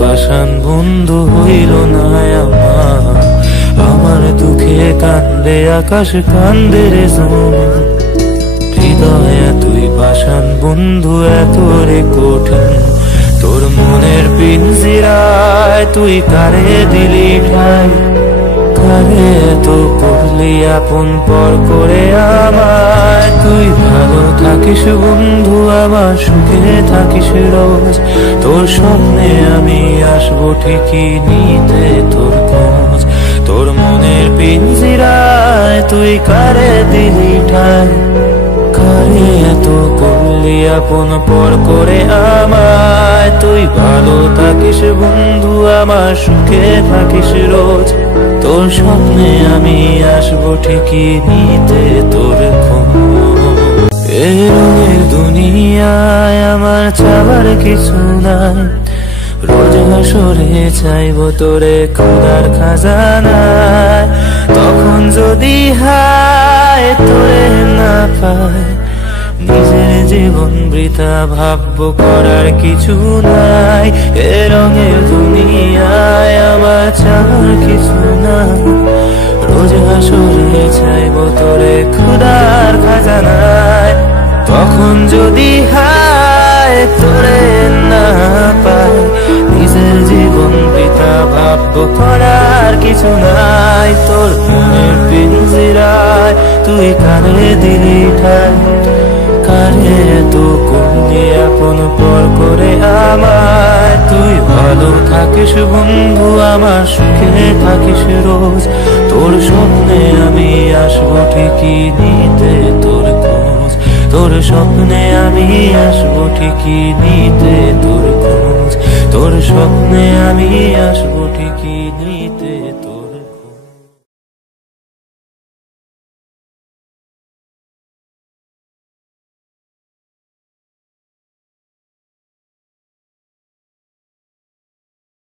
পাষাণ বন্ধু হইল না আমার। আমার দুঃখে কান্দে আকাশ, কান্দে রে জমিন। হৃদয় তুই পাষাণ বন্ধু, এত রে কঠিন। তোর মনের পিঞ্জিরায় তুই কারে দিলি ঠাই? কারে এত করলি আপন পর করে আমায়? তুই ভালো থাকিস বন্ধু, আমার সুখে থাকিস রোজ। তোর স্বপ্নে আমি আসবো ঠিকই নিতে তোর খোঁজ। তোর মনের পিঞ্জিরায় তুই কারে দিলি ঠাই? কারে এত করলি আপন পর করে আমায়? তুই ভালো থাকিস বন্ধু, আমার সুখে থাকিস রোজ। তোর স্বপ্নে আমি আসবো ঠিকই নিতে তোর খোঁজ। এ রঙের দুনিয়ায় আমার চাওয়ার কিছু নাই। রোজ হাসরে চাইবো তোরে খোদার খাজানায়। তখন যদি হায় তোরে না পায়, নিজের জীবন বৃথা ভাববো, করার কিছু নাই। এ রঙের দুনিয়ায় আমার চাওয়ার কিছু নাই। রোজ হাসরে চাইবো তোরে খোদার খাজানায়। তখন যদি হায় তোরে না পায়, নিজের জীবন বৃথা ভাববো, করার কিছু নাই। তোর মনের পিঞ্জিরায় তুই কারে দিলি ঠাই? কারে এত করলি আপন পর করে আমায়? তুই ভালো থাকিস বন্ধু, আমার সুখে থাকিস রোজ। তোর স্বপ্নে আমি আসবো ঠিকই নিতে তোর খোঁজ। তোর স্বপ্নে আমি আসবো ঠিকই নিতে তোর খোঁজ। তোর স্বপ্নে আমি আসবো ঠিকই নিতে তোর